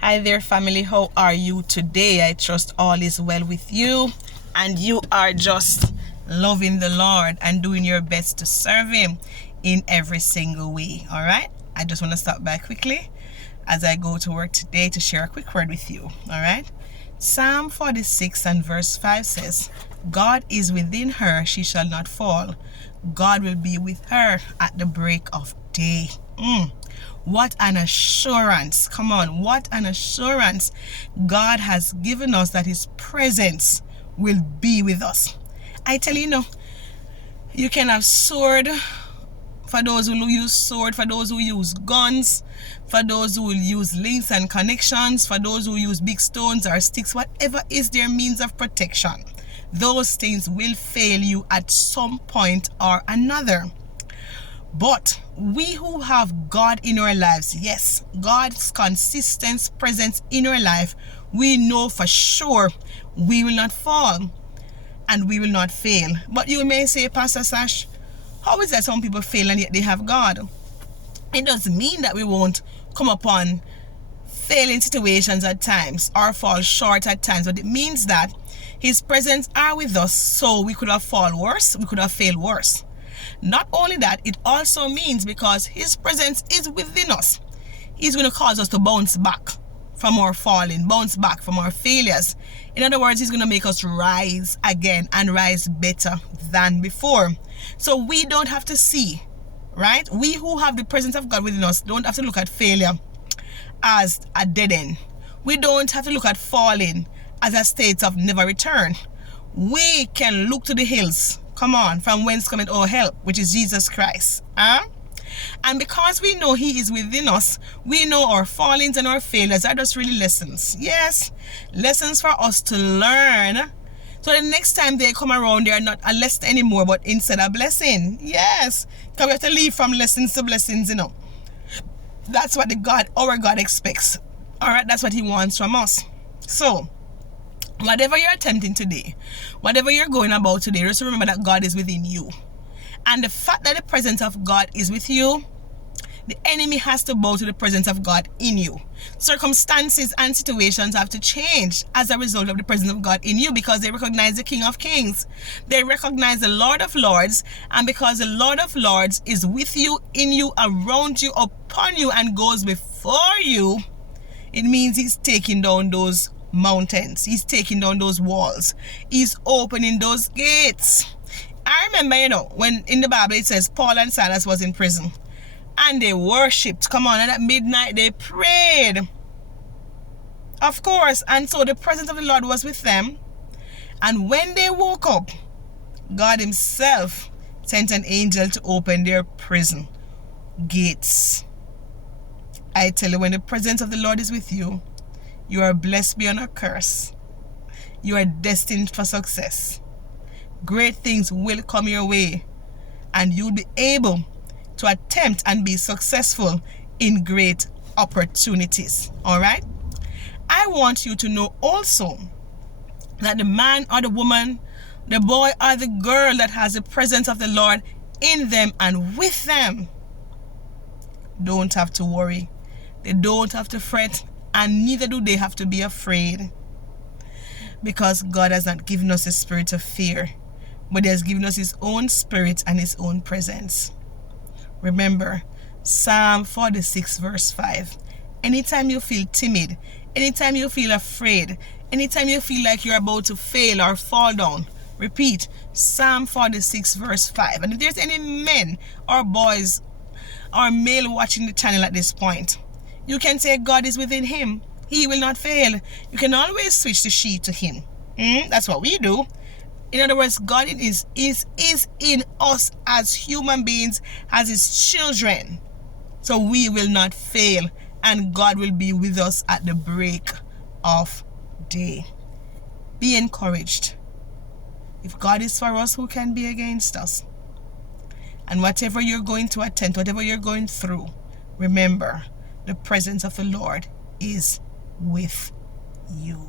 Hi there, family. How are you today? I trust all is well with you and you are just loving the Lord and doing your best to serve Him in every single way. All right, I just want to stop by quickly as I go to work today to share a quick word with you. All right, Psalm 46 and verse 5 says, God is within her, she shall not fall. God will be with her at the break of day. What an assurance. Come on, what an assurance God has given us that His presence will be with us. I tell you, you can have sword for those who use sword, for those who use guns, for those who will use links and connections, for those who use big stones or sticks, whatever is their means of protection. Those things will fail you at some point or another. But we who have God in our lives, yes, God's consistent presence in our life, we know for sure we will not fall and we will not fail. But you may say, Pastor Sash, how is that some people fail and yet they have God? It doesn't mean that we won't come upon failing situations at times or fall short at times, but it means that His presence are with us, so we could have fallen worse, we could have failed worse. Not only that, it also means because His presence is within us, He's going to cause us to bounce back from our falling, bounce back from our failures. In other words, He's going to make us rise again and rise better than before. So we don't have to see, right? We who have the presence of God within us don't have to look at failure as a dead end. We don't have to look at falling as a state of never return. We can look to the hills, come on, from whence cometh our help, which is Jesus Christ. And because we know He is within us, we know our fallings and our failures are just really lessons. Yes, lessons for us to learn. So the next time they come around, they are not a lesson anymore, but instead a blessing. Yes, because we have to leave from lessons to blessings, That's what our God expects. All right, that's what He wants from us. So, whatever you're attempting today, whatever you're going about today, just remember that God is within you. And the fact that the presence of God is with you, the enemy has to bow to the presence of God in you. Circumstances and situations have to change as a result of the presence of God in you, because they recognize the King of Kings. They recognize the Lord of Lords. And because the Lord of Lords is with you, in you, around you, upon you, and goes before you, it means He's taking down those mountains. He's taking down those walls. He's opening those gates. I remember, when in the Bible it says Paul and Silas was in prison and they worshipped. Come on, and at midnight they prayed. Of course. And so the presence of the Lord was with them. And when they woke up, God Himself sent an angel to open their prison gates. I tell you, when the presence of the Lord is with you, you are blessed beyond a curse. You are destined for success. Great things will come your way, and you'll be able to attempt and be successful in great opportunities. All right? I want you to know also that the man or the woman, the boy or the girl that has the presence of the Lord in them and with them, don't have to worry. They don't have to fret, and neither do they have to be afraid, because God has not given us a spirit of fear, but He has given us His own spirit and His own presence. Remember, Psalm 46 verse 5. Anytime you feel timid, anytime you feel afraid, anytime you feel like you're about to fail or fall down, repeat Psalm 46 verse 5. And if there's any men or boys or male watching the channel at this point, you can say God is within him. He will not fail. You can always switch the she to him. That's what we do. In other words, God is in us as human beings, as His children. So we will not fail, and God will be with us at the break of day. Be encouraged. If God is for us, who can be against us? And whatever you're going to attempt, whatever you're going through, remember, the presence of the Lord is with you.